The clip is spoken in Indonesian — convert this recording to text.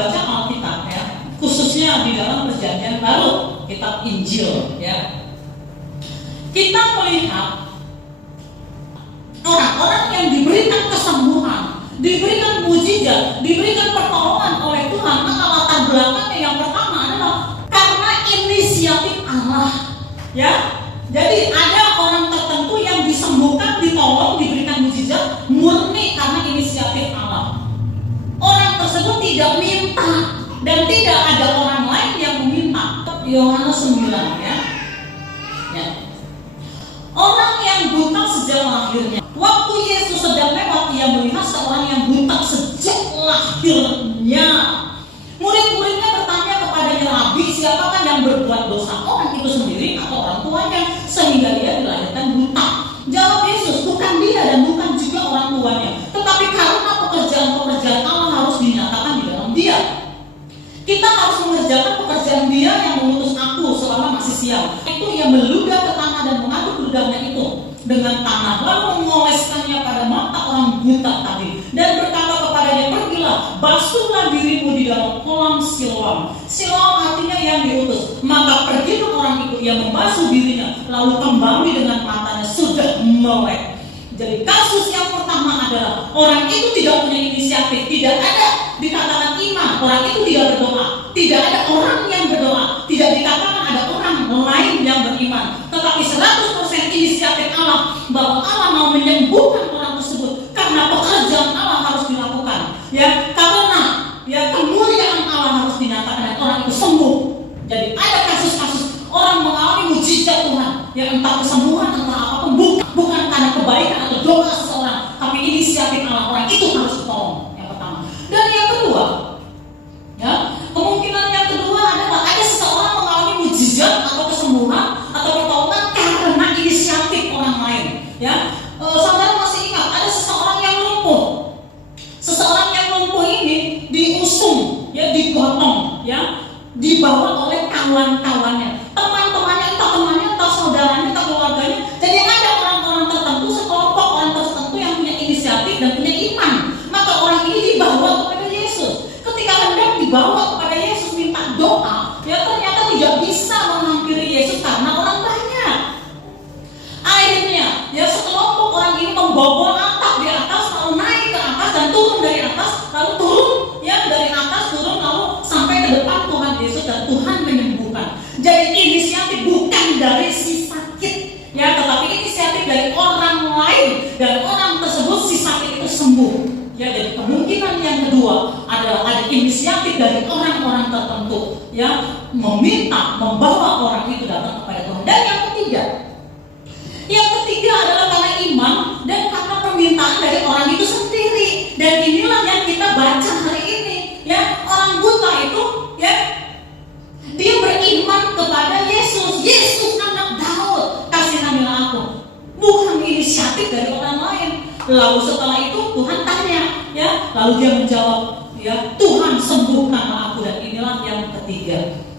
membaca Alkitab ya, khususnya di dalam Perjanjian Baru, kitab Injil ya, kita melihat orang-orang yang diberikan kesembuhan, diberikan mujizat, diberikan pertolongan oleh Tuhan. Maka latar belakangnya yang pertama adalah karena inisiatif Allah ya. Jadi ada orang tertentu yang disembuhkan, ditolong, diberikan mujizat murni karena inisiatif Allah. Orang tersebut tidak minta dan tidak ada orang lain yang meminta. Yohanes 9 ya. Orang yang buta sejak lahirnya. Waktu Yesus sedang lewat, ia melihat seorang yang buta sejak lahirnya. Murid-muridnya bertanya kepadanya, Rabi, siapakah yang berbuat dosa, orang itu sendiri atau orang tuanya, sehingga dia dilahirkan buta? Jawab Yesus, bukan dia dan bukan juga orang tuanya, tetapi karena pekerjaan-pekerjaan Allah harus dinyatakan di dalam dia. Kita harus mengerjakan pekerjaan dia yang mengutus aku selama masih siang. Itu yang meludah ke tanah dan mengaduk ludahnya itu dengan tanah, lalu mengoleskannya pada mata orang buta tadi, dan berkata kepadanya, pergilah, basuhlah dirimu di dalam kolam Siloam. Siloam artinya yang diutus. Maka pergilah orang itu, ia membasuh dirinya, lalu kembali dengan matanya sudah melek. Jadi kasus yang pertama adalah orang itu tidak punya inisiatif, tidak ada dikatakan iman, orang itu tidak berdoa, tidak ada orang yang berdoa, tidak dikatakan ada orang lain yang beriman, tetapi 100% inisiatif Allah bahwa Allah mau menyembuhkan orang tersebut karena pekerjaan Allah harus dilakukan ya, karena ya kemuliaan Allah harus dinyatakan dan orang itu sembuh. Jadi ada kasus-kasus orang mengalami mujizat Tuhan ya, entah kesembuhan entah apapun, bukan karena kebaikan atau doa seseorang, tapi inisiatif Allah, orang itu harus ditolong. Yang pertama. Dan yang kedua ya, kemungkinan yang kedua adalah ada seseorang mengalami mujizat atau kesembuhan atau pertolongan karena inisiatif orang lain ya. Saudara masih ingat ada seseorang yang lumpuh. Seseorang yang lumpuh ini diusung ya, digotong ya, dibawa oleh kawan-kawannya, teman-temannya, entah saudaranya, entah keluarganya. Jadi ada orang-orang tertentu, sekelompok orang tertentu yang punya inisiatif dan punya iman. Maka orang ini dibawa kepada Yesus. Ketika hendak dibawa kepada Yesus minta doa, ya ternyata tidak bisa menghampiri Yesus karena orang banyak. Akhirnya ya sekelompok orang ini membobol atap di atas, lalu naik ke atas dan turun dari atas, lalu turun ya dari atas turun lalu sampai ke depan Tuhan Yesus dan Tuhan menyembuhkan. Jadi inisiatif bukan dari si sakit ya, tetapi inisiatif dari orang lain dan orang tersebut si sakit itu sembuh. Ya, jadi kemungkinan yang kedua adalah ada inisiatif dari orang-orang tertentu ya, meminta, membawa orang itu datang kepada Tuhan. Dan yang ketiga adalah karena iman dan karena permintaan dari orang itu sendiri. Dan inilah yang kita baca hari ini ya, orang buta itu ya, dia beriman kepada Yesus. Yesus anak Daud, kasihanilah aku. Bukan inisiatif dari orang lain. Lalu setelah itu Tuhan tanya ya, lalu dia menjawab ya, Tuhan sembuhkanlah aku. Dan inilah yang ketiga.